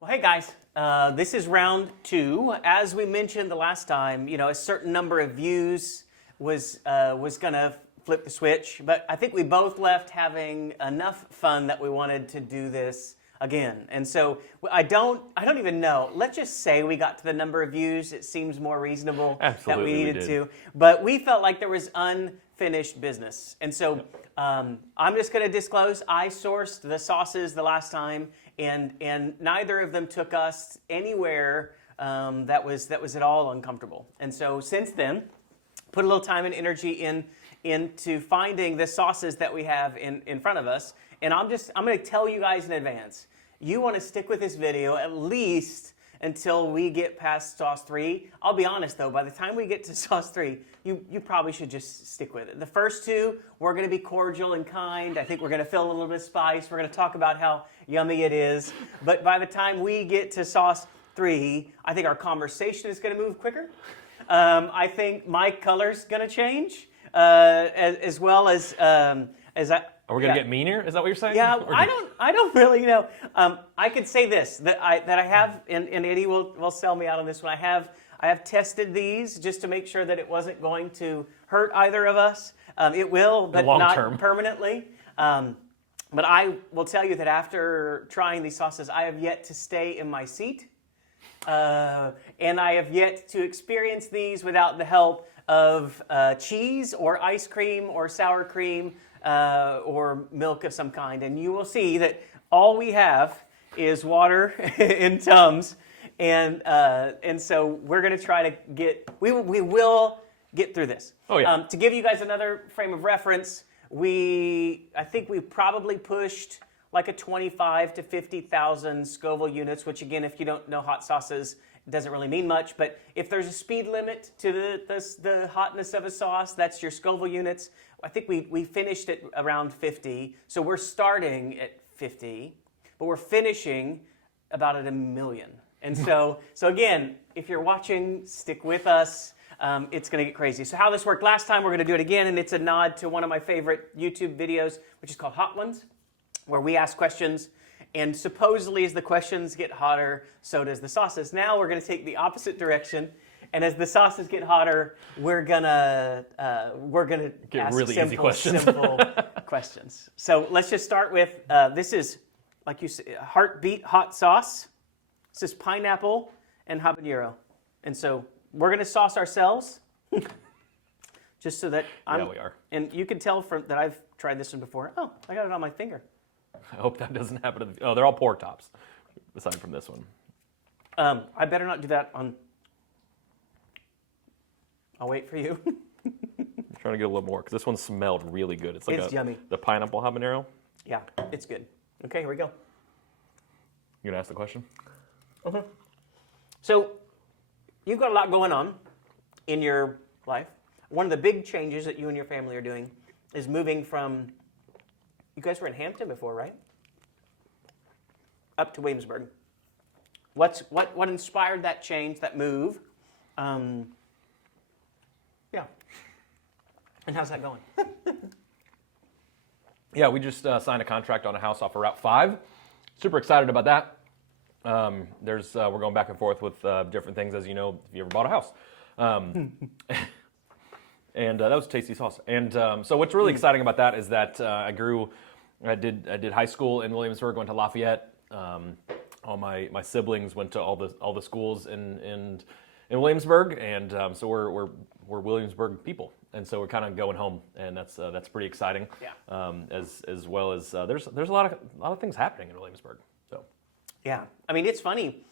Well, hey guys, this is round two. As we mentioned the last time, a certain number of views was gonna flip the switch, but I think we both left having enough fun that we wanted to do this again. And so I don't even know. Let's just say we got to the number of views. It seems more reasonable that we needed to. But we felt like there was unfinished business, and so I'm just going to disclose I sourced the sauces the last time, and neither of them took us anywhere that was at all uncomfortable. And so since then, put a little time and energy into finding the sauces that we have in front of us. And I'm going to tell you guys in advance, you want to stick with this video at least until we get past sauce 3. I'll be honest though, by the time we get to sauce 3, you probably should just stick with it. The first two, we're going to be cordial and kind. I think we're going to feel a little bit of spice. We're going to talk about how yummy it is. But by the time we get to sauce 3, I think our conversation is going to move quicker. I think my color's going to change, as well as I. Are we gonna get meaner? Is that what you're saying? Yeah, I don't really know. I could say this that I have, and Eddie will sell me out on this one. I have tested these just to make sure that it wasn't going to hurt either of us. It will, but not permanently. But I will tell you that after trying these sauces, I have yet to stay in my seat, and I have yet to experience these without the help of cheese or ice cream or sour cream. Or milk of some kind, and you will see that all we have is water in Tums, and so we're going to try to we will get through this. Oh yeah. To give you guys another frame of reference, I think we probably pushed like a 25 to 50,000 Scoville units, which again, if you don't know hot sauces, it doesn't really mean much, but if there's a speed limit to the hotness of a sauce, that's your Scoville units. I think we finished at around 50, so we're starting at 50, but we're finishing about at 1 million. And so again, if you're watching, stick with us. It's going to get crazy. So how this worked last time, we're going to do it again, and it's a nod to one of my favorite YouTube videos, which is called Hot Ones, where we ask questions, and supposedly as the questions get hotter, so does the sauces. Now we're going to take the opposite direction. And as the sauces get hotter, we're gonna get ask really easy questions. simple questions. So let's just start with this is, like you said, Heartbeat hot sauce. This is pineapple and habanero, and so we're gonna sauce ourselves, just so that yeah, we are. And you can tell that I've tried this one before. Oh, I got it on my finger. I hope that doesn't happen. Oh, they're all pork tops, aside from this one. I better not do that on. I'll wait for you. I'm trying to get a little more, because this one smelled really good. It's yummy. The pineapple habanero. Yeah, it's good. Okay, here we go. You gonna ask the question? Okay. So, you've got a lot going on in your life. One of the big changes that you and your family are doing is moving from, you guys were in Hampton before, right? Up to Williamsburg. What inspired that change, that move? Yeah. And how's that going? Yeah, we just signed a contract on a house off of Route 5. Super excited about that. We're going back and forth with different things, as you know, if you ever bought a house. And that was a tasty sauce. And so what's really exciting about that is that I did high school in Williamsburg, went to Lafayette. All my siblings went to all the schools in Williamsburg, and so we're Williamsburg people, and so we're kind of going home, and that's pretty exciting. Yeah. As well as there's a lot of things happening in Williamsburg. So. Yeah, I mean it's funny.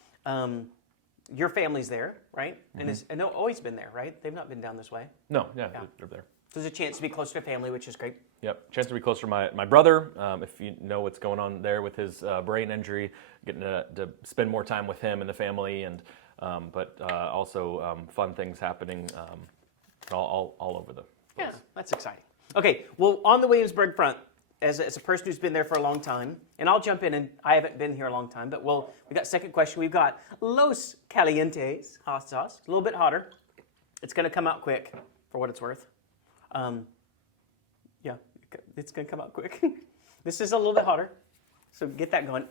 Your family's there, right? Mm-hmm. And they've always been there, right? They've not been down this way. No, yeah. They're there. So there's a chance to be closer to family, which is great. Yep, chance to be closer to my brother. If you know what's going on there with his brain injury, getting to spend more time with him and the family, and but also fun things happening all over the place. Yeah, that's exciting. Okay, well, on the Williamsburg front, as a person who's been there for a long time, and I'll jump in, and I haven't been here a long time, but we got second question. We've got Los Calientes hot sauce, a little bit hotter. It's going to come out quick, for what it's worth. Yeah, it's going to come out quick. This is a little bit hotter, so get that going.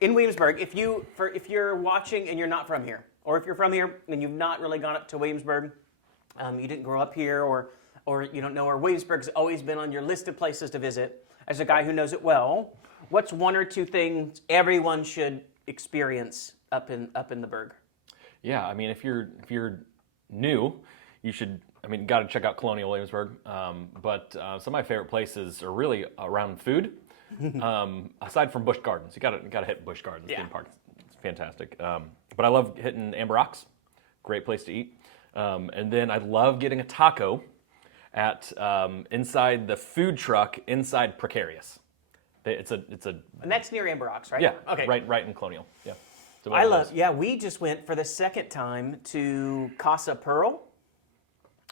in Williamsburg, if you're watching and you're not from here, or if you're from here and you've not really gone up to Williamsburg, you didn't grow up here, or you don't know, or Williamsburg's always been on your list of places to visit, as a guy who knows it well, what's one or two things everyone should experience up in the Berg? Yeah, I mean, if you're new, you should. I mean, got to check out Colonial Williamsburg. But some of my favorite places are really around food. Aside from Busch Gardens, you gotta hit Busch Gardens theme park. It's fantastic. But I love hitting Amber Rocks. Great place to eat. And then I love getting a taco at inside the food truck inside Precarious. It's a And that's near Amber Rocks, right? yeah, Okay. right in Colonial. Yeah. So I love. Yeah, we just went for the second time to Casa Pearl,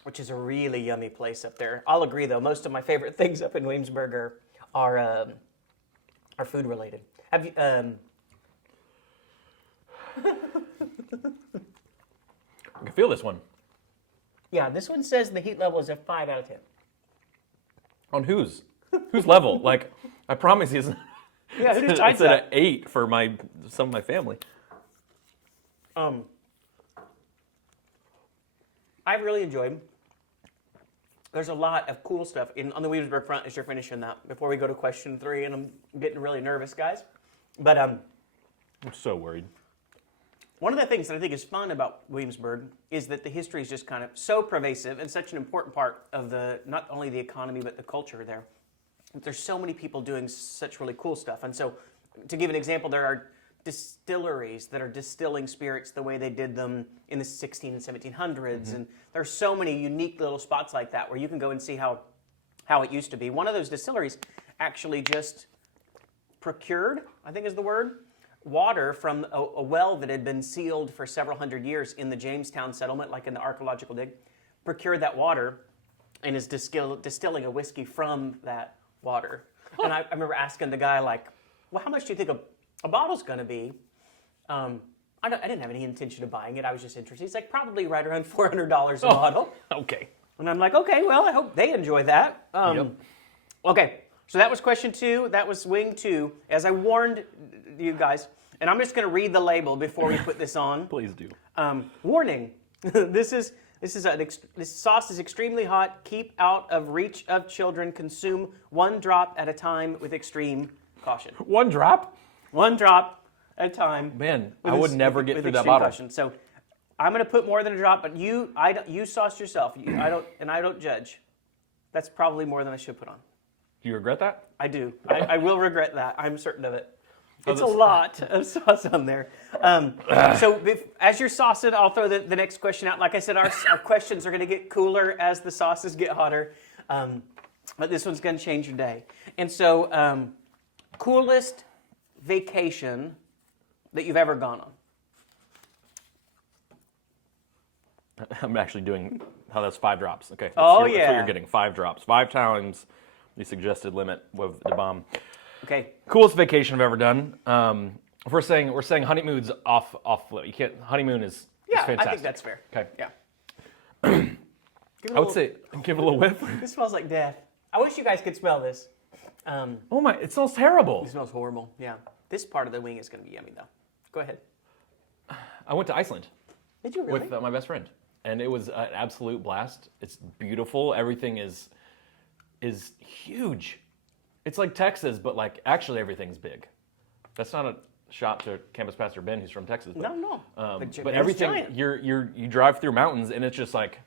which is a really yummy place up there. I'll agree, though. Most of my favorite things up in Williamsburg are food related. Have you? I can feel this one. Yeah, this one says the heat level is a 5 out of 10. On whose level? Like, I promise you, it's, Yeah, who decides it's at that? an 8 for some of my family. I really enjoyed. There's a lot of cool stuff on the Williamsburg front as you're finishing that. Before we go to question 3, and I'm getting really nervous, guys. But I'm so worried. one of the things that I think is fun about Williamsburg is that the history is just kind of so pervasive and such an important part of not only the economy but the culture there. There's so many people doing such really cool stuff. And so, to give an example, there are distilleries that are distilling spirits the way they did them in the 16 and 1700s. And there's so many unique little spots like that where you can go and see how it used to be. One of those distilleries actually just procured, I think is the word, water from a well that had been sealed for several hundred years in the Jamestown settlement, like in the archaeological dig, procured that water and is distilling a whiskey from that water. And I remember asking the guy, like, well, how much do you think a bottle's going to be? I didn't have any intention of buying it. I was just interested. He's like, probably right around $400 a bottle. Okay. And I'm like, okay, well, I hope they enjoy that. Yep. Okay, so that was question 2. That was wing 2. As I warned you guys, and I'm just going to read the label before we put this on. Please do. Warning: this sauce is extremely hot. Keep out of reach of children. Consume 1 drop at a time with extreme caution. 1 drop? 1 drop at a time. Man, with I would never get through that bottle. Caution. So I'm going to put more than a drop, but you sauce yourself. I don't judge. That's probably more than I should put on. Do you regret that? I do. I will regret that. I'm certain of it. It's a lot of sauce on there. So as you're saucing, I'll throw the next question out. Like I said, our questions are going to get cooler as the sauces get hotter. But this one's going to change your day. And so, coolest vacation that you've ever gone on? I'm actually doing how that's 5 drops. Okay. Oh, That's what yeah. you're getting. 5 drops. 5 times the suggested limit with the bomb. Okay. Coolest vacation I've ever done. If we're saying honeymoon's off limit. You can't. Honeymoon is fantastic. I think that's fair. Okay. Yeah. I would say give it a little whiff. This smells like death. I wish you guys could smell this. Oh my! It smells terrible. It smells horrible. Yeah. This part of the wing is going to be yummy, though. Go ahead. I went to Iceland Did you really? with my best friend, and it was an absolute blast. It's beautiful. Everything is huge. It's like Texas, but like actually everything's big. That's not a shot to Campus Pastor Ben, who's from Texas. But, No. but It's everything giant. you drive through mountains, and it's just like,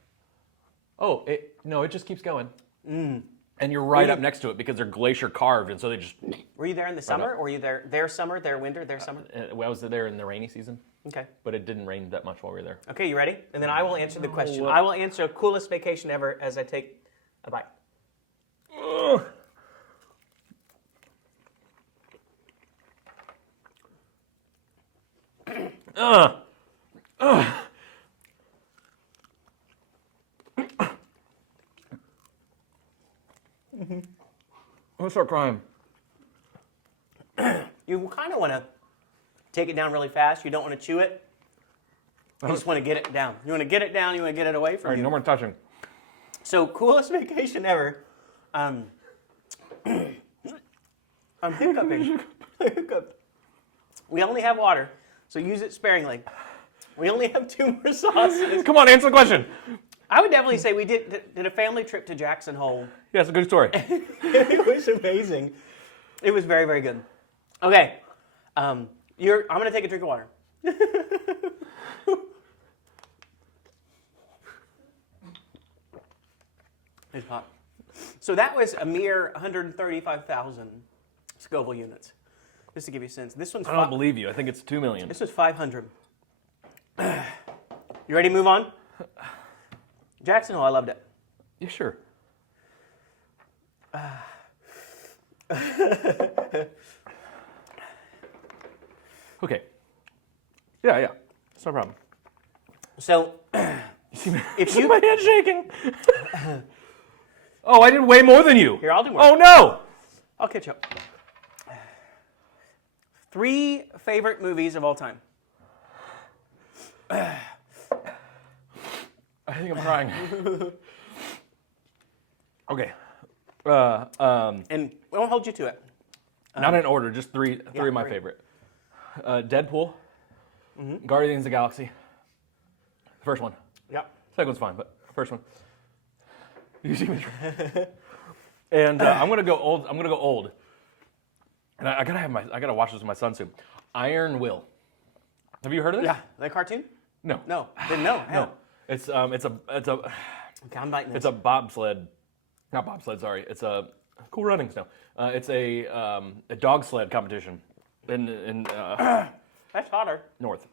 it just keeps going. And you're right up next to it because they're glacier carved, and so they just. Were you there in the summer, or were you there their summer, their winter, their summer? I was there in the rainy season, Okay. but it didn't rain that much while we were there. Okay, you ready? And then I will answer the question. I will answer coolest vacation ever as I take a bite. I'm gonna start crying. You kind of want to take it down really fast. You don't want to chew it. You just want to get it down. You want to get it down. You want to get it away from All right, you. no more touching. So, coolest vacation ever. I'm hiccuping. Hiccup. We only have water, so use it sparingly. We only have 2 more sauces. Come on, answer the question. I would definitely say we did a family trip to Jackson Hole. Yeah, it's a good story. It was amazing. It was very, very good. Okay, I'm going to take a drink of water. It's hot. So that was a mere 135,000 Scoville units. Just to give you a sense. This one's I don't believe you. I think it's 2 million. This was 500. You ready to move on? Jackson Hole, I loved it. Yeah, sure. Okay. Yeah. It's no problem. So, If you my hand shaking. Oh, I did way more than you. Here, I'll do more. Oh no! I'll catch up. 3 favorite movies of all time. I think I'm crying. Okay. And we won't hold you to it. Not in order, just three of my 3. favorite. Deadpool, Guardians of the Galaxy. The first one. Yep. Second one's fine, but first one. You see me? And I'm gonna go old. And I gotta watch this with my son soon. Iron Will. Have you heard of this? Yeah. The cartoon? No. No. Didn't know. No. It's a Okay, I'm biting this. it's a bobsled. Not bobsled. Sorry. It's a cool running snow. It's a dog sled competition in That's hotter. north,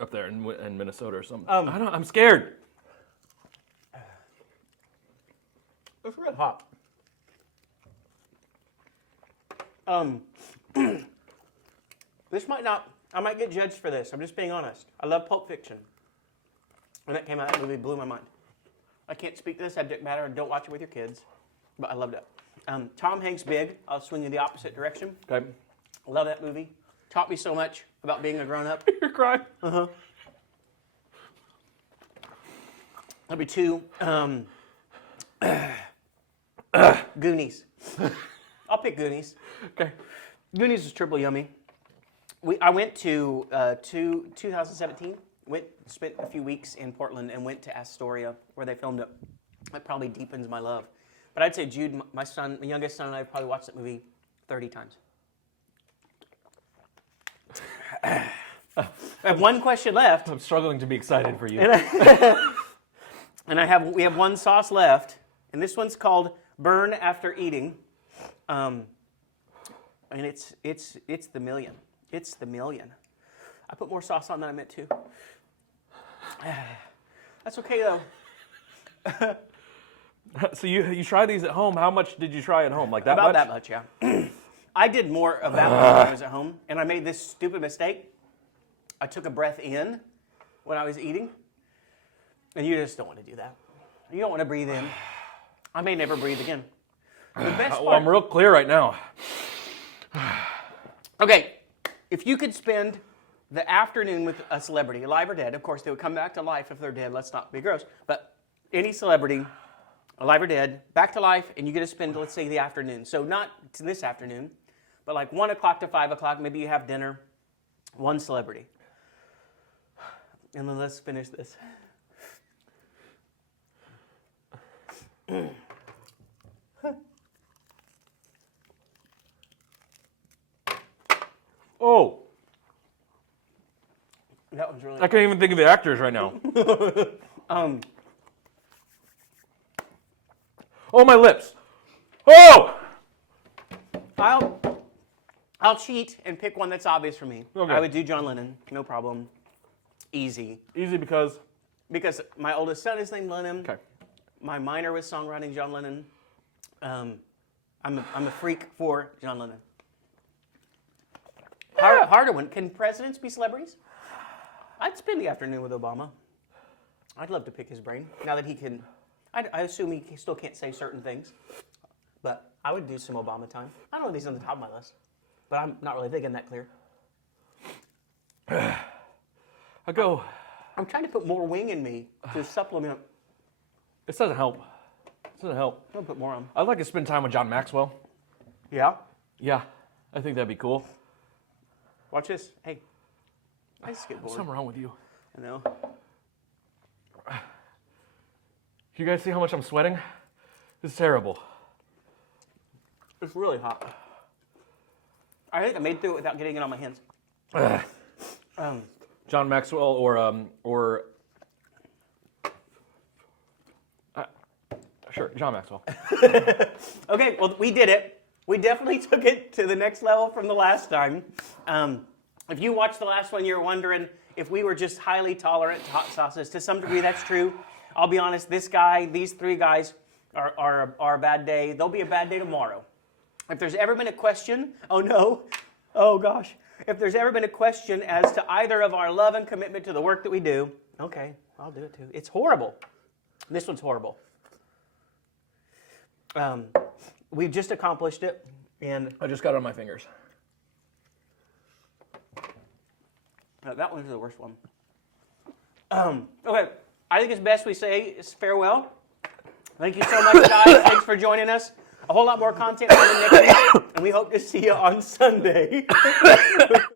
up there in Minnesota or something. Um, I'm scared. It's real hot. This might not. I might get judged for this. I'm just being honest. I love Pulp Fiction. When that came out, that movie blew my mind. I can't speak to the subject matter. Don't watch it with your kids, but I loved it. Tom Hanks' Big. I'll swing you the opposite direction. Okay. Love that movie. Taught me so much about being a grown-up. You're crying. Number 2, Goonies. I'll pick Goonies. Okay. Goonies is triple yummy. I went to 2017. Spent a few weeks in Portland and went to Astoria where they filmed it. That probably deepens my love. But I'd say Jude, my youngest son, and I probably watched that movie 30 times. I have one question left. I'm struggling to be excited for you. And we have one sauce left, and this one's called Burn After Eating, and it's the million. It's the million. I put more sauce on than I meant to. That's okay though. So you try these at home. How much did you try at home? Like that About much? that much, yeah. I did more of that when I was at home, and I made this stupid mistake. I took a breath in when I was eating, and you just don't want to do that. You don't want to breathe in. I may never breathe again. The best part. Well, I'm real clear right now. Okay, if you could spend the afternoon with a celebrity, alive or dead, of course they would come back to life if they're dead, let's not be gross, but any celebrity, alive or dead, back to life, and you get to spend, let's say, the afternoon. So not this afternoon, but like 1 o'clock to 5 o'clock, maybe you have dinner, one celebrity. And then let's finish this. Oh, That was really I can't even think of the actors right now. Oh, my lips. Oh! I'll cheat and pick one that's obvious for me. Okay. I would do John Lennon, no problem. Easy. Easy because. Because my oldest son is named Lennon. Okay. My minor was songwriting John Lennon. I'm a freak for John Lennon. Harder one. Can presidents be celebrities? I'd spend the afternoon with Obama. I'd love to pick his brain. Now that he can, I assume he still can't say certain things. But I would do some Obama time. I don't know if he's on the top of my list. But I'm not really thinking that clear. I'm trying to put more wing in me to supplement. This doesn't help. This doesn't help. I'm going to put more on. I'd like to spend time with John Maxwell. Yeah? Yeah, I think that'd be cool. Watch this. Hey, I skateboard. What's wrong with you? I know. You guys see how much I'm sweating? This is terrible. It's really hot. I think I made through it without getting it on my hands. John Maxwell or sure, John Maxwell. Okay, well, we did it. We definitely took it to the next level from the last time. If you watched the last one, you're wondering if we were just highly tolerant to hot sauces. To some degree, that's true. I'll be honest, this guy, these three guys are a bad day. They'll be a bad day tomorrow. If there's ever been a question, oh no, oh gosh. If there's ever been a question as to either of our love and commitment to the work that we do, okay, I'll do it too. It's horrible. This one's horrible. We've just accomplished it, and I just got it on my fingers. that one's the worst one. Okay, I think it's best we say is farewell. Thank you so much, guys. Thanks for joining us. A whole lot more content coming next week, and we hope to see you on Sunday.